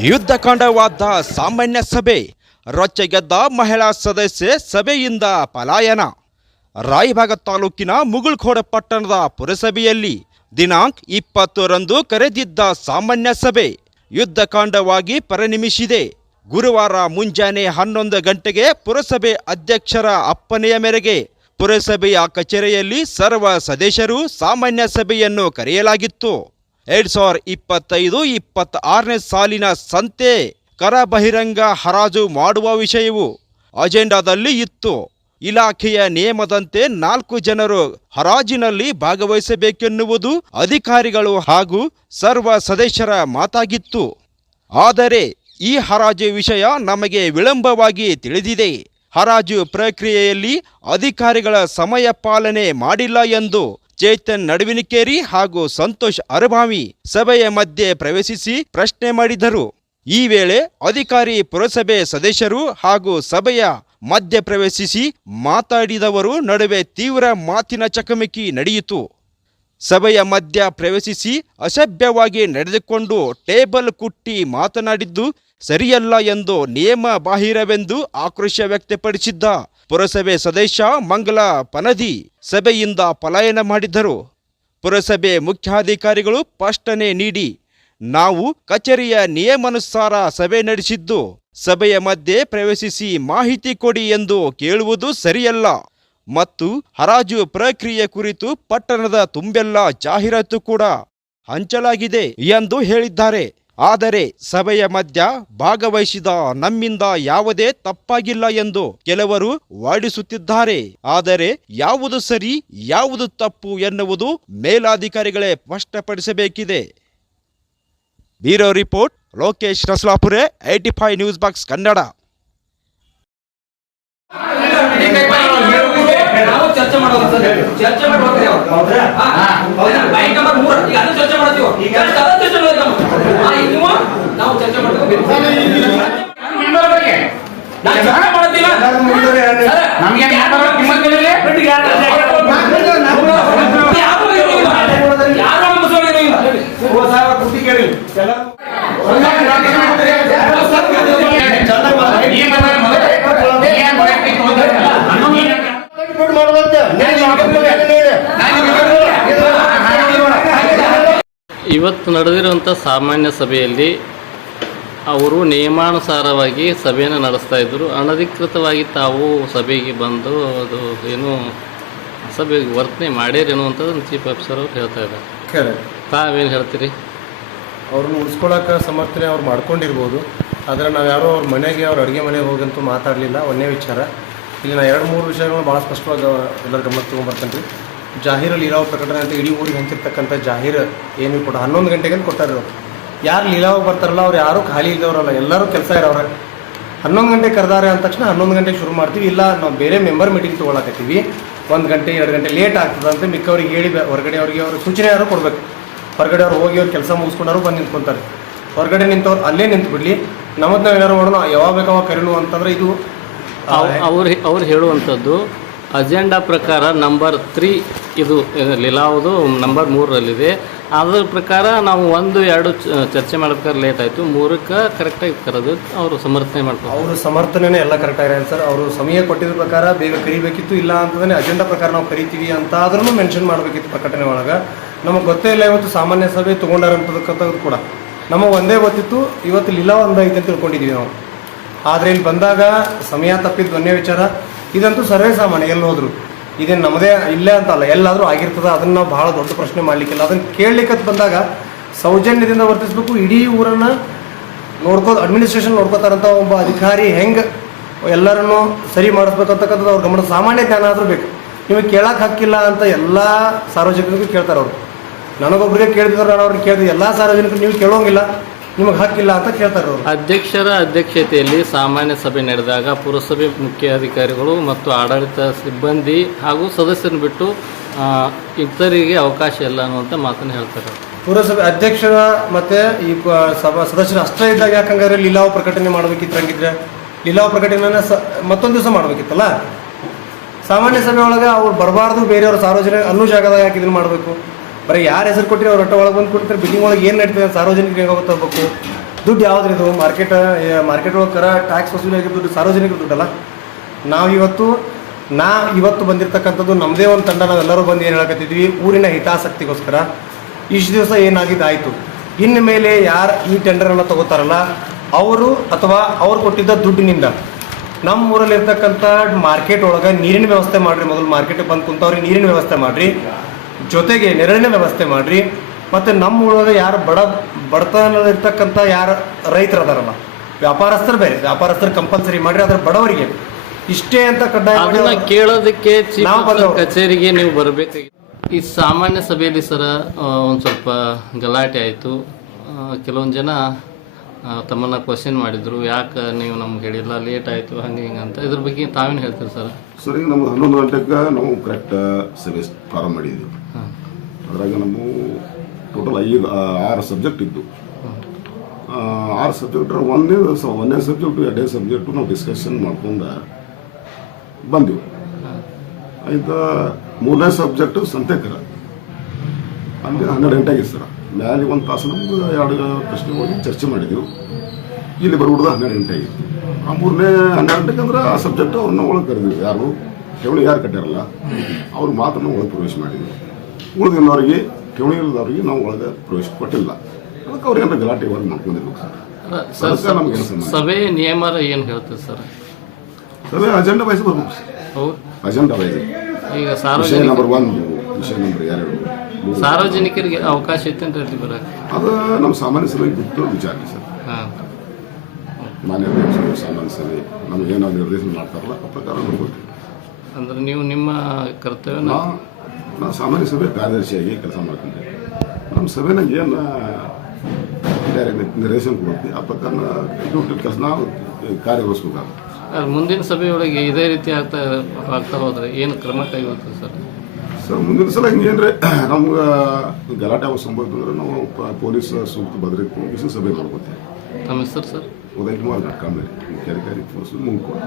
ಯುದ್ಧಕಾಂಡವಾದ ಸಾಮಾನ್ಯ ಸಭೆ, ರೊಚ್ಚಗೆದ್ದ ಮಹಿಳಾ ಸದಸ್ಯೆ ಸಭೆಯಿಂದ ಪಲಾಯನ. ರಾಯಭಾಗ ತಾಲೂಕಿನ ಮುಗುಳ್ಖೋಡ ಪಟ್ಟಣದ ಪುರಸಭೆಯಲ್ಲಿ ದಿನಾಂಕ ಇಪ್ಪತ್ತರಂದು ಕರೆದಿದ್ದ ಸಾಮಾನ್ಯ ಸಭೆ ಯುದ್ಧಕಾಂಡವಾಗಿ ಪರಿಣಮಿಸಿದೆ. ಗುರುವಾರ ಮುಂಜಾನೆ ಹನ್ನೊಂದು ಗಂಟೆಗೆ ಪುರಸಭೆ ಅಧ್ಯಕ್ಷರ ಅಪ್ಪನೆಯ ಮೇರೆಗೆ ಪುರಸಭೆಯ ಕಚೇರಿಯಲ್ಲಿ ಸರ್ವ ಸದಸ್ಯರು ಸಾಮಾನ್ಯ ಸಭೆಯನ್ನು ಕರೆಯಲಾಗಿತ್ತು. ಎರಡ್ ಸಾವಿರ ಇಪ್ಪತ್ತೈದು, ಇಪ್ಪತ್ತಾರನೇ ಸಾಲಿನ ಸಂತೆ ಕರ ಬಹಿರಂಗ ಹರಾಜು ಮಾಡುವ ವಿಷಯವು ಅಜೆಂಡಾದಲ್ಲಿ ಇತ್ತು. ಇಲಾಖೆಯ ನಿಯಮದಂತೆ ನಾಲ್ಕು ಜನರು ಹರಾಜಿನಲ್ಲಿ ಭಾಗವಹಿಸಬೇಕೆನ್ನುವುದು ಅಧಿಕಾರಿಗಳು ಹಾಗೂ ಸರ್ವ ಸದಸ್ಯರ ಮಾತಾಗಿತ್ತು. ಆದರೆ ಈ ಹರಾಜು ವಿಷಯ ನಮಗೆ ವಿಳಂಬವಾಗಿ ತಿಳಿದಿದೆ. ಹರಾಜು ಪ್ರಕ್ರಿಯೆಯಲ್ಲಿ ಅಧಿಕಾರಿಗಳ ಸಮಯ ಪಾಲನೆ ಮಾಡಿಲ್ಲ ಎಂದು ಚೇತನ್ ನಡುವಿನಿಕೇರಿ ಹಾಗೂ ಸಂತೋಷ್ ಅರಭಾವಿ ಸಭೆಯ ಮಧ್ಯೆ ಪ್ರವೇಶಿಸಿ ಪ್ರಶ್ನೆ ಮಾಡಿದರು. ಈ ವೇಳೆ ಅಧಿಕಾರಿ ಪುರಸಭೆ ಸದಸ್ಯರು ಹಾಗೂ ಸಭೆಯ ಮಧ್ಯ ಪ್ರವೇಶಿಸಿ ಮಾತಾಡಿದವರು ನಡುವೆ ತೀವ್ರ ಮಾತಿನ ಚಕಮಕಿ ನಡೆಯಿತು. ಸಭೆಯ ಮಧ್ಯ ಪ್ರವೇಶಿಸಿ ಅಸಭ್ಯವಾಗಿ ನಡೆದುಕೊಂಡು ಟೇಬಲ್ ಕುಟ್ಟಿ ಮಾತನಾಡಿದ್ದು, ಸರಿಯಲ್ಲ ಎಂದು ನಿಯಮ ಬಾಹಿರವೆಂದು ಆಕ್ರೋಶ ವ್ಯಕ್ತಪಡಿಸಿದ್ದ ಪುರಸಭೆ ಸದಸ್ಯ ಮಂಗಲ ಪನದಿ ಸಭೆಯಿಂದ ಪಲಾಯನ ಮಾಡಿದ್ದರು. ಪುರಸಭೆ ಮುಖ್ಯಾಧಿಕಾರಿಗಳು ಸ್ಪಷ್ಟನೆ ನೀಡಿ, ನಾವು ಕಚೇರಿಯ ನಿಯಮಾನುಸಾರ ಸಭೆ ನಡೆಸಿದ್ದು, ಸಭೆಯ ಮಧ್ಯೆ ಪ್ರವೇಶಿಸಿ ಮಾಹಿತಿ ಕೊಡಿ ಎಂದು ಕೇಳುವುದು ಸರಿಯಲ್ಲ. ಮತ್ತು ಹರಾಜು ಪ್ರಕ್ರಿಯೆ ಕುರಿತು ಪಟ್ಟಣದ ತುಂಬೆಲ್ಲ ಜಾಹೀರಾತು ಕೂಡ ಹಂಚಲಾಗಿದೆ ಎಂದು ಹೇಳಿದ್ದಾರೆ. ಆದರೆ ಸಭೆಯ ಮಧ್ಯ ಭಾಗವಹಿಸಿದ ನಮ್ಮಿಂದ ಯಾವುದೇ ತಪ್ಪಾಗಿಲ್ಲ ಎಂದು ಕೆಲವರು ವಾಡಿಸುತ್ತಿದ್ದಾರೆ ಆದರೆ ಯಾವುದು ಸರಿ ಯಾವುದು ತಪ್ಪು ಎನ್ನುವುದು ಮೇಲಾಧಿಕಾರಿಗಳೇ ಸ್ಪಷ್ಟಪಡಿಸಬೇಕಿದೆ bureau report Lokesh Raslapure IT five news box Kannada ಚರ್ಚೆ ನಾವು. ಚರ್ಚೆ ಸರ್, ನಮ್ಗೆ ಯಾರು ಕಿಮ್ಮತ್ ಕೊಡಲಿಲ್ಲ? ಯಾರು ಇರೋದಿಲ್ಲ. ಯಾರು ಮುಗಿಸೋದಿಲ್ಲ ಈಗ. ಇವತ್ತು ನಡೆದಿರುವಂಥ ಸಾಮಾನ್ಯ ಸಭೆಯಲ್ಲಿ ಅವರು ನಿಯಮಾನುಸಾರವಾಗಿ ಸಭೆಯನ್ನು ನಡೆಸ್ತಾ ಇದ್ದರು. ಅನಧಿಕೃತವಾಗಿ ತಾವು ಸಭೆಗೆ ಬಂದು ಅದು ಏನು ಸಭೆಗೆ ವರ್ತನೆ ಮಾಡ್ಯಾರೇನು ಅಂತದನ್ನು ಚೀಫ್ ಆಫೀಸರ್ ಅವ್ರು ಹೇಳ್ತಾ ಇದ್ದಾರೆ. ತಾವೇನು ಹೇಳ್ತೀರಿ? ಅವ್ರನ್ನ ಉಳಿಸ್ಕೊಳಕ್ಕೆ ಸಮರ್ಥನೆ ಅವ್ರು ಮಾಡ್ಕೊಂಡಿರ್ಬೋದು. ಆದರೆ ನಾವು ಯಾರೋ ಅವ್ರ ಮನೆಗೆ ಅವ್ರ ಅಡುಗೆ ಮನೆಗೆ ಹೋಗಂತೂ ಮಾತಾಡಲಿಲ್ಲ. ಒಂದೇ ವಿಚಾರ. ಇಲ್ಲಿ ನಾನು ಎರಡು ಮೂರು ವಿಷಯಗಳು ಭಾಳ ಸ್ಪಷ್ಟವಾಗಿ ಎಲ್ಲರ ಗಮನ ತೊಗೊಂಡ್ಬರ್ತೇನೆ ರೀ ಜಾಹೀರಲ್ಲಿ ಲೀಲಾವ ಪ್ರಕಟಣೆ ಅಂತ ಇಡೀ ಊರಿಗೆ ಹಂಚಿರ್ತಕ್ಕಂಥ ಜಾಹೀರು ಏನು ಕೂಡ ಹನ್ನೊಂದು ಗಂಟೆಗೆ ಕೊಟ್ಟಾರೆ ಅವ್ರು. ಯಾರು ಲೀಲಾವ ಬರ್ತಾರಲ್ಲ ಅವ್ರು ಯಾರೂ ಖಾಲಿ ಇದ್ದವರಲ್ಲ ಎಲ್ಲರೂ ಕೆಲಸ ಇರೋರೆ ಹನ್ನೊಂದು ಗಂಟೆಗೆ ಕರೆದಾರೆ ಅಂದ ತಕ್ಷಣ ಹನ್ನೊಂದು ಗಂಟೆಗೆ ಶುರು ಮಾಡ್ತೀವಿ. ಇಲ್ಲ, ನಾವು ಬೇರೆ ಮೆಂಬರ್ ಮೀಟಿಂಗ್ ತೊಗೊಳಕತ್ತೀವಿ. ಒಂದು ಗಂಟೆ, ಎರಡು ಗಂಟೆ ಲೇಟ್ ಆಗ್ತದೆ ಅಂತ ಮಿಕ್ಕವ್ರಿಗೆ ಹೇಳಿ ಹೊರಗಡೆ ಅವ್ರಿಗೆ ಅವ್ರ ಸೂಚನೆ ಯಾರು ಕೊಡ್ಬೇಕು. ಹೊರಗಡೆ ಅವ್ರು ಹೋಗಿ ಅವ್ರು ಕೆಲಸ ಮುಗಿಸ್ಕೊಂಡವ್ರು ಬಂದು ನಿಂತ್ಕೊತಾರೆ. ಹೊರಗಡೆ ನಿಂತವ್ರು ಅಲ್ಲೇ ನಿಂತು ಬಿಡಲಿ. ನಮ್ಮದು ನಾವು ಏನಾರು ಮಾಡೋಣ, ಯಾವಾಗ ಬೇಕಾವಾಗ ಕರೀಣು ಅಂತಂದ್ರೆ ಇದು ಅವ್ರು ಅವ್ರು ಹೇಳುವಂಥದ್ದು, ಅಜೆಂಡಾ ಪ್ರಕಾರ ನಂಬರ್ ತ್ರೀ ಇದು ಲೀಲಾವುದು ನಂಬರ್ ಮೂರರಲ್ಲಿದೆ. ಅದ್ರ ಪ್ರಕಾರ ನಾವು ಒಂದು, ಎರಡು ಚರ್ಚೆ ಮಾಡ್ಬೇಕಾದ್ರೆ ಲೇಟ್ ಆಯಿತು. ಮೂರಕ್ಕೆ ಕರೆಕ್ಟಾಗಿ ಕರೆದು ಅವರು ಸಮರ್ಥನೆ ಮಾಡ್ತಾರೆ ಅವರು ಸಮರ್ಥನೆ ಎಲ್ಲ ಕರೆಕ್ಟ್ ಆಗಿರೋ ಸರ್. ಅವರು ಸಮಯ ಕೊಟ್ಟಿದ್ದ ಪ್ರಕಾರ ಬೇಗ ಕರಿಬೇಕಿತ್ತು. ಇಲ್ಲ ಅಂತಂದ್ರೆ ಅಜೆಂಡಾ ಪ್ರಕಾರ ನಾವು ಕರಿತೀವಿ ಅಂತ ಆದ್ರೂ ಮೆನ್ಷನ್ ಮಾಡಬೇಕಿತ್ತು ಪ್ರಕಟಣೆ ಒಳಗೆ. ನಮಗೆ ಗೊತ್ತೇ ಇಲ್ಲ ಇವತ್ತು ಸಾಮಾನ್ಯ ಸಭೆ ತೊಗೊಂಡಾರಂತಕ್ಕಂಥದ್ದು ಕೂಡ. ನಮಗೆ ಒಂದೇ ಗೊತ್ತಿತ್ತು, ಇವತ್ತು ಲೀಲಾ ಒಂದೈತೆ ಅಂತ ತಿಳ್ಕೊಂಡಿದ್ವಿ ನಾವು. ಆದರೆ ಇಲ್ಲಿ ಬಂದಾಗ ಸಮಯ ತಪ್ಪಿದ್ದು ಒಂದೇ ವಿಚಾರ. ಇದಂತೂ ಸರ್ವೇ ಸಾಮಾನ್ಯ, ಎಲ್ಲಿ ಹೋದ್ರು. ಇದೇನು ನಮ್ಮದೇ ಇಲ್ಲೇ ಅಂತಲ್ಲ, ಎಲ್ಲಾದರೂ ಆಗಿರ್ತದೆ? ಅದನ್ನು ನಾವು ಭಾಳ ದೊಡ್ಡ ಪ್ರಶ್ನೆ ಮಾಡಲಿಕ್ಕಿಲ್ಲ. ಅದನ್ನು ಕೇಳಲಿಕ್ಕೆ ಬಂದಾಗ ಸೌಜನ್ಯದಿಂದ ವರ್ತಿಸಬೇಕು, ಇಡೀ ಊರನ್ನು ನೋಡ್ಕೋ ಅಡ್ಮಿನಿಸ್ಟ್ರೇಷನ್ ನೋಡ್ಕೋತಾರಂತ ಒಬ್ಬ ಅಧಿಕಾರಿ ಹೆಂಗೆ ಎಲ್ಲರನ್ನು ಸರಿ ಮಾಡಿಸ್ಬೇಕಂತಕ್ಕಂಥದ್ದು ಅವ್ರ ಗಮನ ಸಾಮಾನ್ಯ ಜ್ಞಾನ ಆದರೂ ಬೇಕು. ನಿಮಗೆ ಕೇಳಕ್ಕೆ ಹಕ್ಕಿಲ್ಲ ಅಂತ ಎಲ್ಲ ಸಾರ್ವಜನಿಕರಿಗೂ ಕೇಳ್ತಾರೆ ಅವರು. ನನಗೊಬ್ಬರಿಗೆ ಕೇಳಿದ್ರು ನಾನು ಅವ್ರಿಗೆ ಕೇಳಿದೆ, ಎಲ್ಲ ಸಾರ್ವಜನಿಕರು ನೀವು ಕೇಳೋಂಗಿಲ್ಲ. ನಿಮಗೆ ಹಕ್ಕಿಲ್ಲ ಅಂತ ಕೇಳ್ತಾರೆ ಅವರು. ಅಧ್ಯಕ್ಷರ ಅಧ್ಯಕ್ಷತೆಯಲ್ಲಿ ಸಾಮಾನ್ಯ ಸಭೆ ನಡೆದಾಗ ಪುರಸಭೆ ಮುಖ್ಯ ಅಧಿಕಾರಿಗಳು ಮತ್ತು ಆಡಳಿತ ಸಿಬ್ಬಂದಿ ಹಾಗೂ ಸದಸ್ಯರನ್ನು ಬಿಟ್ಟು ಆ, ಇತರರಿಗೆ ಅವಕಾಶ ಇಲ್ಲ ಅನ್ನುವಂಥ ಮಾತನ್ನು ಹೇಳ್ತಾರೆ ಪುರಸಭೆ ಅಧ್ಯಕ್ಷರ ಮತ್ತೆ ಈ ಪ- ಸಭಾ ಸದಸ್ಯರು ಅಷ್ಟೇ ಇದ್ದಾಗ ಯಾಕಂದ್ರೆ ಲೀಲಾವ್ ಪ್ರಕಟಣೆ ಮಾಡಬೇಕಿತ್ತು ಹಂಗಿದ್ರೆ? ಲೀಲಾವ್ ಪ್ರಕಟಣೆನ ಸ ಮತ್ತೊಂದು ದಿವಸ ಮಾಡಬೇಕಿತ್ತಲ್ಲ? ಸಾಮಾನ್ಯ ಸಭೆ ಒಳಗೆ ಅವ್ರು ಬರಬಾರ್ದು ಬೇರೆಯವ್ರ ಸಾರ್ವಜನಿಕ ಅನ್ನೋ ಜಾಗದಾಗ ಯಾಕೆ ಇದನ್ನ ಮಾಡಬೇಕು? ಬರೀ ಯಾರು ಹೆಸರು ಕೊಟ್ಟಿರೋ ಅವ್ರ ಹೊಟ್ಟೆ ಒಳಗೆ ಬಂದು ಕೊಡ್ತಾರೆ ಬಿಲ್ಡಿಂಗ್ ಒಳಗೆ ಏನು ನಡೀತದೆ ಸಾರ್ವಜನಿಕರಿಗೆ ಹೆಂಗೆ ಗೊತ್ತಾಗಬೇಕು ದುಡ್ಡು ಯಾವ್ದು ಇದು? ಮಾರ್ಕೆಟ್ ಮಾರ್ಕೆಟ್ ಒಳಗೆ ಟ್ಯಾಕ್ಸ್ ವಸೂಲಿ ದುಡ್ಡು ಸಾರ್ವಜನಿಕ ದುಡ್ಡಲ್ಲ? ನಾವು ಇವತ್ತು, ನಾ ಇವತ್ತು ಬಂದಿರತಕ್ಕಂಥದ್ದು ನಮ್ಮದೇ ಒಂದು ತಂಡ ನಾವೆಲ್ಲರೂ ಬಂದು ಏನು ಹೇಳಕತ್ತಿದ್ವಿ? ಊರಿನ ಹಿತಾಸಕ್ತಿಗೋಸ್ಕರ. ಇಷ್ಟು ದಿವಸ ಏನಾಗಿದ್ದಾಯಿತು? ಇನ್ನು ಮೇಲೆ ಯಾರು ಈ ಟೆಂಡರನ್ನು ತಗೋತಾರಲ್ಲ, ಅವರು ಅಥವಾ ಅವ್ರು ಕೊಟ್ಟಿದ್ದ ದುಡ್ಡಿನಿಂದ ನಮ್ಮ ಊರಲ್ಲಿರ್ತಕ್ಕಂಥ ಮಾರ್ಕೆಟ್ ಒಳಗೆ ನೀರಿನ ವ್ಯವಸ್ಥೆ ಮಾಡಿರಿ. ಮೊದಲು ಮಾರ್ಕೆಟಿಗೆ ಬಂದು ಕುಂತವ್ರಿಗೆ ನೀರಿನ ವ್ಯವಸ್ಥೆ ಮಾಡಿರಿ. ಜೊತೆಗೆ ನೆರಳಿನ ವ್ಯವಸ್ಥೆ ಮಾಡಿರಿ. ಮತ್ತು ನಮ್ಮ ಊರಾಗ ಯಾರು ಬಡ ಬಡತನದಲ್ಲಿರ್ತಕ್ಕಂಥ ಯಾರು ರೈತರು ಅದಾರಲ್ಲ ವ್ಯಾಪಾರಸ್ಥರು ಬೇರೆ ವ್ಯಾಪಾರಸ್ಥರು ಕಂಪಲ್ಸರಿ ಮಾಡಿರಿ ಅದ್ರ ಬಡವರಿಗೆ ಇಷ್ಟೇ ಅಂತ ಕಡ್ಡಾಯ ಕೇಳೋದಕ್ಕೆ ಕಚೇರಿಗೆ ನೀವು ಬರಬೇಕು. ಈ ಸಾಮಾನ್ಯ ಸಭೆಯಲ್ಲಿ ಸರ ಒಂದು ಸ್ವಲ್ಪ ಗಲಾಟೆ ಆಯಿತು. ಕೆಲವೊಂದು ಜನ ತಮ್ಮನ್ನು ಕ್ವಶನ್ ಮಾಡಿದ್ರು. ಯಾಕೆ ನೀವು ನಮ್ಗೆ ಹೇಳಿಲ್ಲ ಲೇಟ್ ಆಯಿತು ಹಂಗೆ ಹಿಂಗೆ ಅಂತ. ಇದ್ರ ಬಗ್ಗೆ ತಾವೇನು ಹೇಳ್ತೀರಿ ಸರ್? ಸರ್ ಈಗ ನಮ್ಗೆ ಹನ್ನೊಂದು ಗಂಟೆಗೆ ನಾವು ಕರೆಕ್ಟ್ ಸರ್ವಿಸ್ ಪ್ರಾರಂಭ ಮಾಡಿದ್ವಿ ಹಾಂ ಅದ್ರಾಗ ನಮ್ಮ ಟೋಟಲ್ ಐದು ಆರು ಸಬ್ಜೆಕ್ಟ್ ಇದ್ದು. ಆರು ಸಬ್ಜೆಕ್ಟ್ ಒಂದೇ ಸ- ಒಂದನೇ ಸಬ್ಜೆಕ್ಟು ಎರಡನೇ ಸಬ್ಜೆಕ್ಟು ನಾವು ಡಿಸ್ಕಷನ್ ಮಾಡ್ಕೊಂಡು ಬಂದೆವು. ಆಯ್ತಾ, ಮೂರನೇ ಸಬ್ಜೆಕ್ಟು ಸಂತೆಕರ. ಅಲ್ಲಿ ಹನ್ನೆರಡು ಗಂಟೆಗೆ ಸರ. ಮ್ಯಾಲೆ ಒಂದು ತಾಸು ನಮ್ದು ಎರಡು ಪ್ರಶ್ನೆ ಹೋಗಿ ಚರ್ಚೆ ಮಾಡಿದೆವು. ಇಲ್ಲಿ ಬರ್ಬಿಡ್ದು ಹನ್ನೆರಡು ಗಂಟೆ ಆಗಿತ್ತು. ಆ ಮೂರನೇ ಹನ್ನೆರಡು ಗಂಟೆಗೆ ಅಂದ್ರೆ ಆ ಸಬ್ಜೆಕ್ಟ್ ಅವ್ರನ್ನ ಒಳಗೆ ಕರೆದಿದ್ವಿ ಯಾರು? ಠೇವಣಿ ಯಾರು ಕಟ್ಟಿರಲ್ಲ ಅವ್ರ ಮಾತ್ರ ಒಳಗೆ ಪ್ರವೇಶ ಮಾಡಿದ್ವಿ ಉಳಿದಿನವರಿಗೆ ಠೇವಣಿ ಇಲ್ಲದವ್ರಿಗೆ ನಾವು ಒಳಗೆ ಪ್ರವೇಶ ಕೊಟ್ಟಿಲ್ಲ. ಅದಕ್ಕೆ ಅವ್ರು ಏನಾರ ಗಲಾಟೆ ಒಂದು ಮಾಡ್ಕೊಂಡಿರ್ಬೇಕು ಸರ್. ಸರ್ ನಮ್ಗೆ ಸಭೆ ನಿಯಮ ಏನು ಹೇಳ್ತದೆ ಸರ್? ಸಭೆ ಅಜೆಂಡಾ ವೈಸ್ ಬರ್ಬೇಕು ಸರ್. ಹೌದು. ಅಜೆಂಡಾ ವೈಸ್ ಈಗ ಸಾರ್ವಜನಿಕ ನಂಬರ್ ಒಂದು ವಿಷಯ ನಂಬರ್ ಎರಡು ಸಾರ್ವಜನಿಕರಿಗೆ ಅವಕಾಶ ಐತೆ ಅಂತ ಹೇಳ್ತೀವಿ ಬರ? ಅದು ನಮ್ಮ ಸಾಮಾನ್ಯ ಸಭೆ ಬಿಟ್ಟು ವಿಚಾರ ಸರ್. ಹಾಂ. ಮಾನ್ಯ ಅಧ್ಯಕ್ಷರು ಸಾಮಾನ್ಯ ಸಭೆ ನಮಗೇನೋ ನಿರ್ದೇಶನ ಮಾಡ್ತಾರಲ್ಲ ಆ ಪ್ರಕಾರ ನೋಡ್ಕೊಳ್ತೀವಿ ಅಂದ್ರೆ ನೀವು ನಿಮ್ಮ ಕರ್ತವ್ಯನ ನಾ ನಾ ಸಾಮಾನ್ಯ ಸಭೆ ಕಾರ್ಯದರ್ಶಿಯಾಗಿ ಕೆಲಸ ಮಾಡ್ತೀನಿ ನಮ್ಮ ಸಭೆನಾಗ ಏನು ನಿರ್ದೇಶನ ಕೊಡ್ತೀವಿ ಆ ಪ್ರಕಾರ ಕೆಲಸ ನಾವು ಕಾರ್ಯಗೊಳಿಸ್ಬೇಕಾಗುತ್ತೆ ಸರ್ ಮುಂದಿನ ಸಭೆಯೊಳಗೆ ಇದೇ ರೀತಿ ಆಗ್ತಾ ಆಗ್ತಾ ಹೋದ್ರೆ ಏನು ಕ್ರಮ ಕೈಗೊಳ್ತೀವಿ ಸರ್? ಸರ್ ಮುಂದಿನ ಸಲ ಹಿಂಗೇನ್ರಿ ನಮ್ಗೆ ಗಲಾಟೆ ಆಗೋ ಸಂಭವಿತು ಅಂದ್ರೆ ನಾವು ಪೊಲೀಸ್ ಸೂಕ್ತ ಭದ್ರತೆ ಪೊಲೀಸ್ ಸಭೆ ಮಾಡ್ಕೋತೀವಿ. ತಮ್ಮ ಹೆಸರು ಸರ್? ಉದಯ್ ಕುಮಾರ್ ಕೆರೆ ಕಾರ್ಯ ಪೊಲೀಸ್ ಮುಂಕೋಡ್